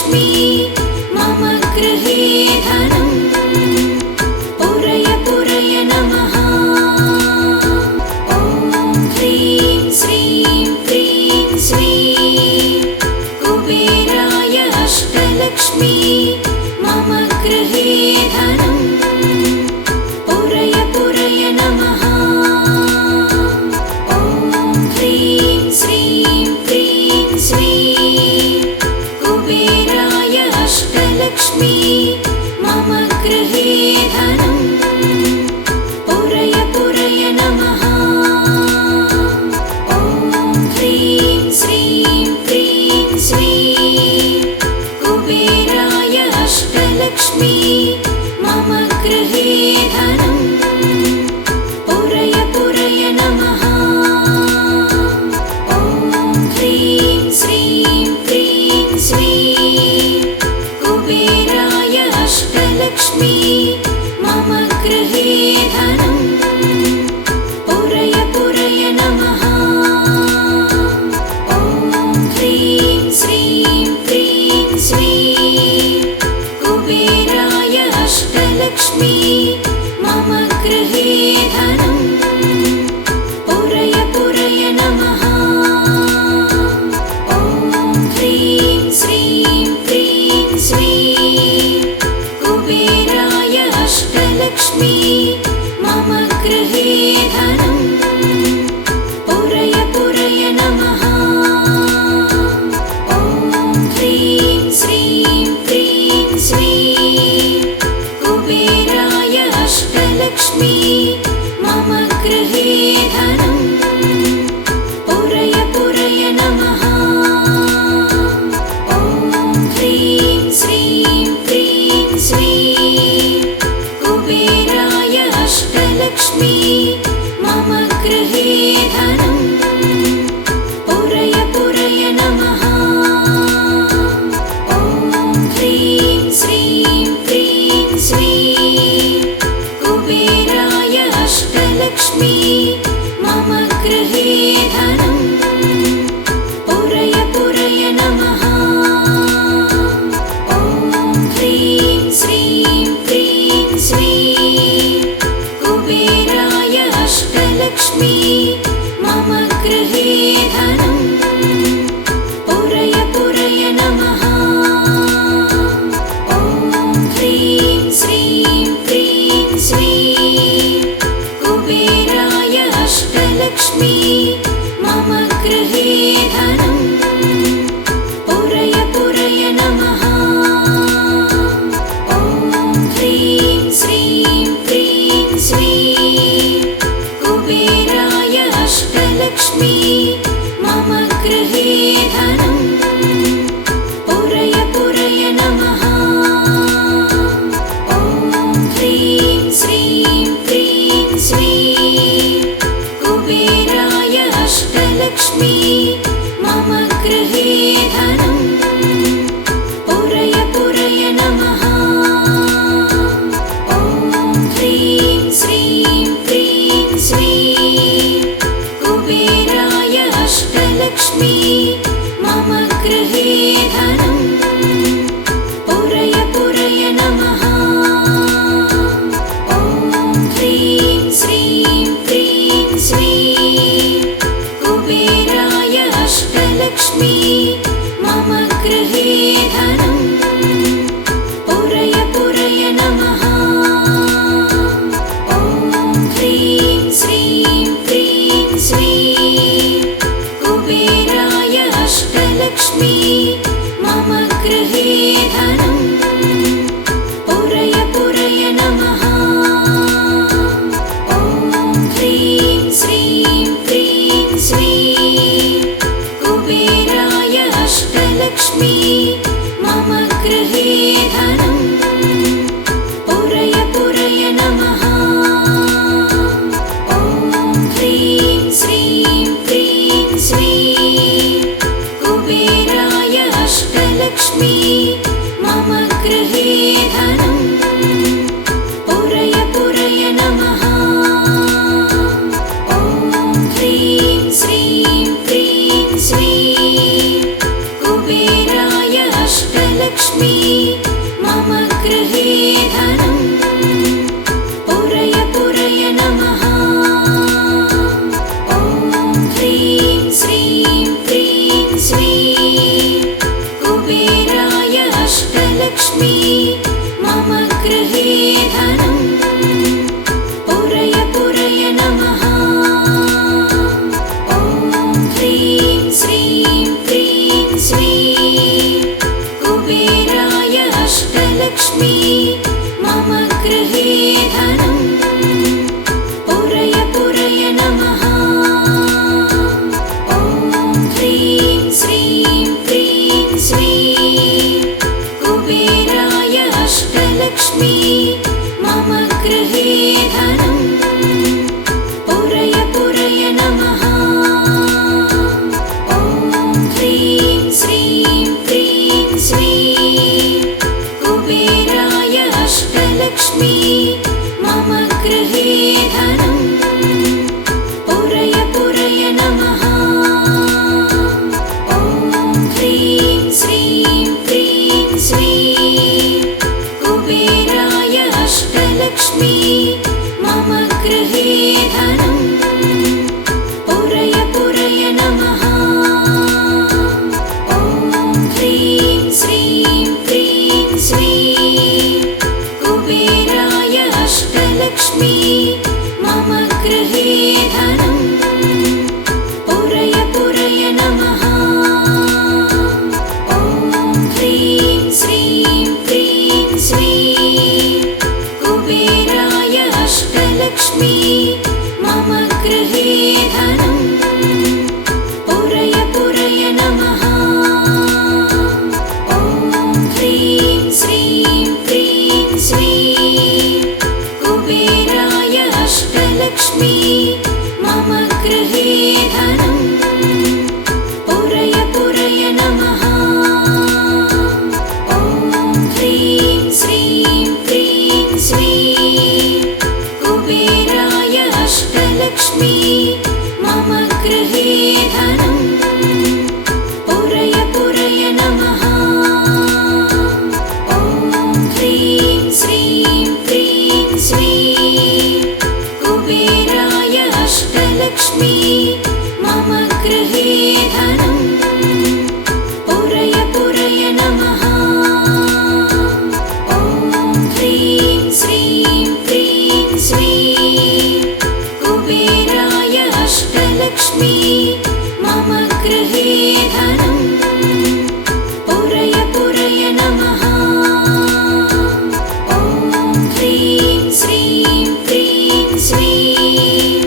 अष्टलक्ष्मी मम गृहे धनम् पूरय पूरय नमः। ॐ ह्रीं श्रीं क्रीं श्रीं कुबेराय अष्टलक्ष्मी मम गृहे धनम् पूरय पूरय नमः। ॐ ह्रीं श्रीं क्रीं श्रीं कुबेराय अष्टलक्ष्मी मम गृहे धनम् पूरय पूरय नमः। ॐ ह्रीं श्रीं क्रीं श्रीं कुबेराय अष्टलक्ष्मी मम गृहे धनम् पूरय पूरय नमः। ॐ ह्रीं श्रीं क्रीं श्रीं कुबेराय अष्टलक्ष्मी मम गृहे धनम् पूरय पूरय नमः। ॐ ह्रीं श्रीं क्रीं श्रीं कुबेराय अष्टलक्ष्मी मम गृहे धनम् पूरय पूरय नमः। ॐ ह्रीं श्रीं क्रीं श्रीं कुबेराय अष्टलक्ष्मी मम गृहे धनम् पूरय पूरय नमः। ॐ ह्रीं श्रीं क्रीं श्रीं कुबेराय अष्टलक्ष्मी मम गृहे धनम् पूरय पूरय नमः। ॐ ह्रीं श्रीं क्रीं श्रीं कुबेराय अष्टलक्ष्मी मम गृहे धनम् पूरय पूरय नमः। ॐ ह्रीं श्रीं क्रीं श्रीं कुबेराय अष्टलक्ष्मी मम गृहे धनम् पूरय पूरय नमः। ॐ ह्रीं श्रीं क्रीं श्रीं कुबेराय अष्टलक्ष्मी मम गृहे धनम् पूरय पूरय नमः। ॐ ह्रीं श्रीं क्रीं श्रीं कुबेराय अष्टलक्ष्मी मम गृहे धनम् पूरय पूरय नमः। ॐ ह्रीं श्रीं क्रीं श्रीं कुबेराय अष्टलक्ष्मी मम गृहे धनम् पूरय पूरय नमः। ॐ ह्रीं श्रीं क्रीं श्रीं कुबेराय अष्टलक्ष्मी मम गृहे धनम् पूरय पूरय नमः। ॐ ह्रीं श्रीं क्रीं श्रीं कुबेराय अष्टलक्ष्मी मम गृहे धनम् पूरय पूरय नमः। ॐ ह्रीं श्रीं क्रीं श्रीं कुबेराय अष्टलक्ष्मी मम गृहे धनम् पूरय पूरय नमः। ॐ ह्रीं श्रीं क्रीं श्रीं कुबेराय अष्टलक्ष्मी मम गृहे धनम् पूरय पूरय नमः। ॐ ह्रीं श्रीं क्रीं श्रीं कुबेराय अष्टलक्ष्मी मम गृहे धनम् पूरय पूरय नमः। ॐ ह्रीं श्रीं क्रीं श्रीं कुबेराय अष्टलक्ष्मी मम गृहे धनम् पूरय पूरय नमः। ॐ ह्रीं श्रीं क्रीं श्रीं कुबेराय अष्टलक्ष्मी मम गृहे धनम् पुरय पुरय नमः। ॐ ह्रीं श्रीं क्रीं श्रीं कुबेराय अष्टलक्ष्मी मम गृहे धनम् पुरय पुरय नमः। ॐ ह्रीं श्रीं क्रीं श्रीं कुबेराय अष्टलक्ष्मी मम गृहे धनम् पुरय पुरय नमः। ॐ ह्रीं श्रीं क्रीं श्रीं कुबेराय अष्टलक्ष्मी मम गृहे धनम् पुरय पुरय नमः। ॐ ह्रीं श्रीं क्रीं श्रीं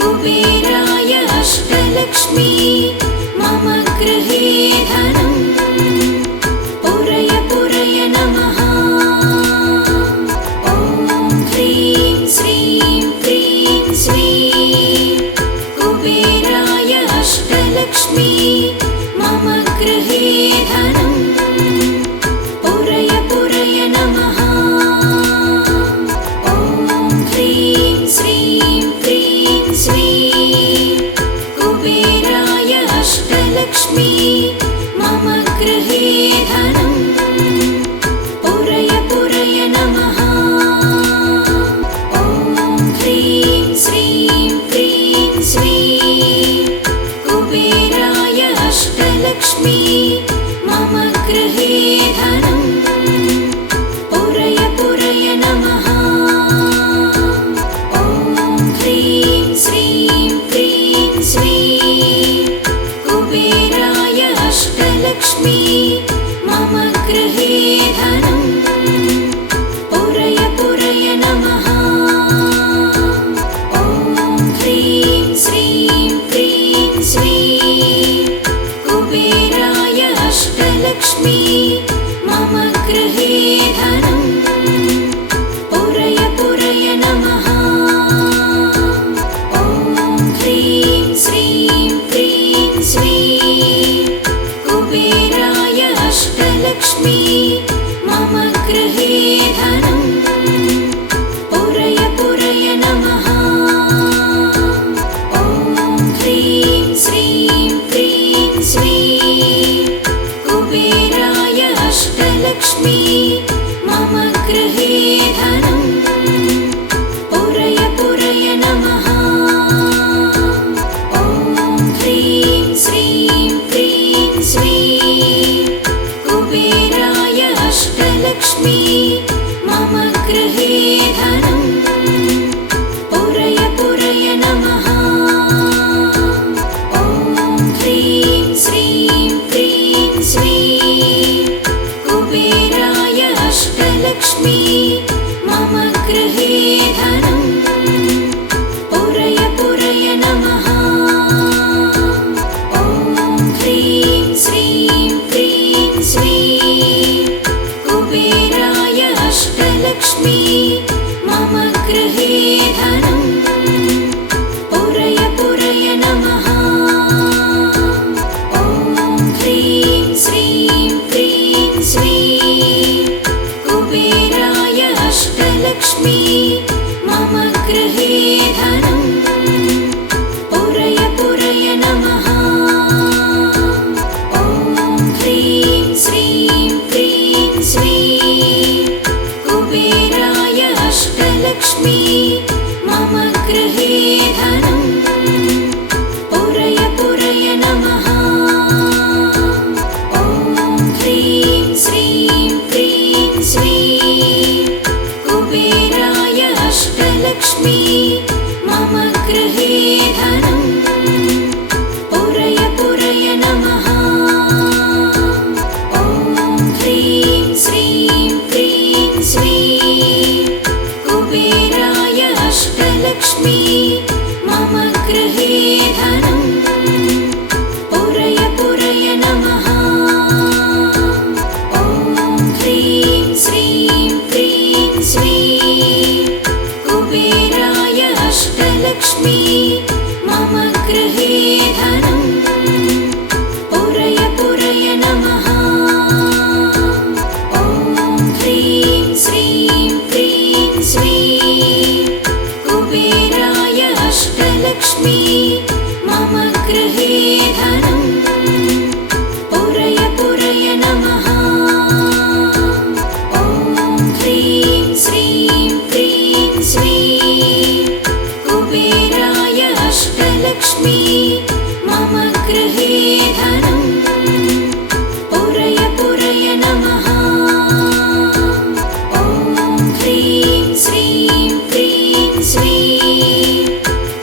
कुबेराय अष्टलक्ष्मी मम गृहे धनम् पुरय पुरय नमः। ॐ ह्रीं श्रीं क्रीं श्रीं कुबेराय अष्टलक्ष्मी मम गृहे धनम् पुरय पुरय नमः। ॐ ह्रीं श्रीं क्रीं श्रीं कुबेराय अष्टलक्ष्मी मम गृहे धनम् पुरय पुरय नमः। ॐ ह्रीं श्रीं क्रीं श्रीं कुबेराय अष्टलक्ष्मी मम गृहे धनम् पुरय पुरय नमः। ॐ ह्रीं श्रीं क्रीं श्रीं कुबेराय अष्टलक्ष्मी मम गृहे धनम् पुरय पुरय नमः। ॐ ह्रीं श्रीं क्रीं श्रीं कुबेराय अष्टलक्ष्मी मम गृहे धनम् पुरय पुरय नमः। ॐ ह्रीं श्रीं क्रीं श्रीं कुबेराय अष्टलक्ष्मी मम गृहे धनम् पुरय पुरय नमः। ॐ ह्रीं श्रीं क्रीं श्रीं कुबेराय अष्टलक्ष्मी मम गृहे धनम् पुरय पुरय नमः। ॐ ह्रीं श्रीं क्रीं श्रीं कुबेराय अष्टलक्ष्मी मम गृहे धनम् पुरय पुरय नमः। ॐ ह्रीं श्रीं क्रीं श्रीं कुबेराय अष्टलक्ष्मी मम गृहे धनम् पुरय पुरय नमः। ॐ ह्रीं श्रीं क्रीं श्रीं कुबेराय अष्टलक्ष्मी मम गृहे धनम् पुरय पुरय नमः। ॐ ह्रीं श्रीं क्रीं श्रीं कुबेराय अष्टलक्ष्मी मम गृहे धनम् पुरय पुरय नमः। ॐ ह्रीं श्रीं क्रीं श्रीं कुबेराय अष्टलक्ष्मी मम गृहे धनम् पुरय पुरय नमः। ॐ ह्रीं श्रीं क्रीं श्रीं कुबेराय अष्टलक्ष्मी मम गृहे धनम् पुरय पुरय नमः। ॐ ह्रीं श्रीं क्रीं श्रीं कुबेराय अष्टलक्ष्मी मम अष्टलक्ष्मी मम गृहे धनं पुरय पुरय नमः। ॐ ह्रीं श्रीं क्रीं श्रीं कुबेराय अष्टलक्ष्मी मम गृहे धनं पुरय पुरय नमः। ॐ ह्रीं श्रीं क्रीं श्रीं कुबेराय अष्टलक्ष्मी मम गृहे धनं पुरय पुरय नमः। ॐ ह्रीं श्रीं क्रीं श्रीं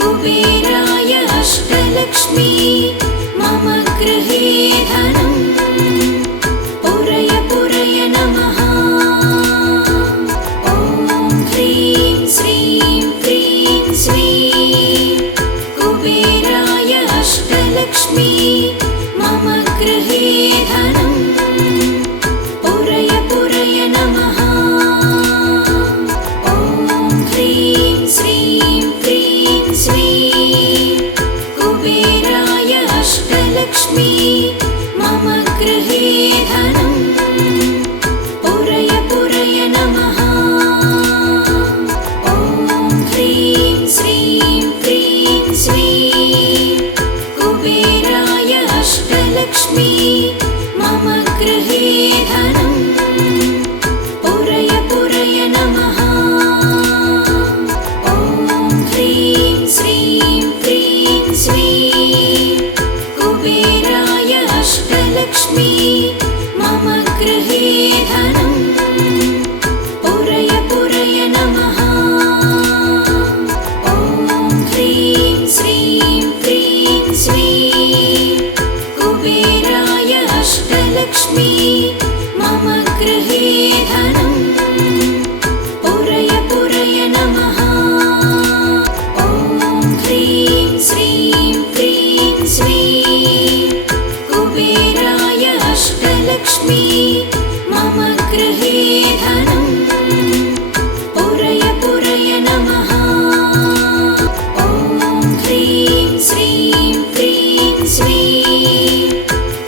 कुबेराय अष्टलक्ष्मी मम गृहे धनं पुरय पुरय नमः। ॐ ह्रीं श्रीं क्रीं श्रीं कुबेराय अष्टलक्ष्मी मम गृहे धनं पुरय पुरय नमः। ॐ ह्रीं श्रीं क्रीं श्रीं कुबेराय अष्टलक्ष्मी मम गृहे धनं पुरय पुरय नमः। ॐ ह्रीं श्रीं क्रीं श्रीं कुबेराय अष्टलक्ष्मी मम गृहे धनं पुरय पुरय नमः। ॐ ह्रीं श्रीं क्रीं श्रीं कुबेराय अष्टलक्ष्मी मम गृहे धनं पुरय पुरय नमः। ॐ ह्रीं श्रीं क्रीं श्रीं कुबेराय अष्टलक्ष्मी मम गृहे धनं पुरय पुरय नमः। ॐ ह्रीं श्रीं क्रीं श्रीं कुबेराय अष्टलक्ष्मी मम गृहे धनं पुरय पुरय नमः। ॐ ह्रीं श्रीं क्रीं श्रीं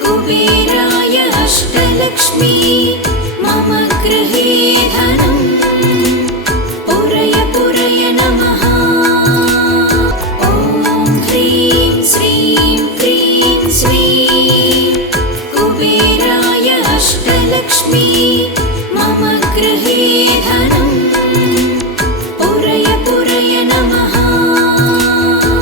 कुबेराय अष्टलक्ष्मी मम गृहे धनं पुरय पुरय नमः। ॐ ह्रीं श्रीं क्रीं श्रीं कुबेराय अष्टलक्ष्मी मम गृहे धनं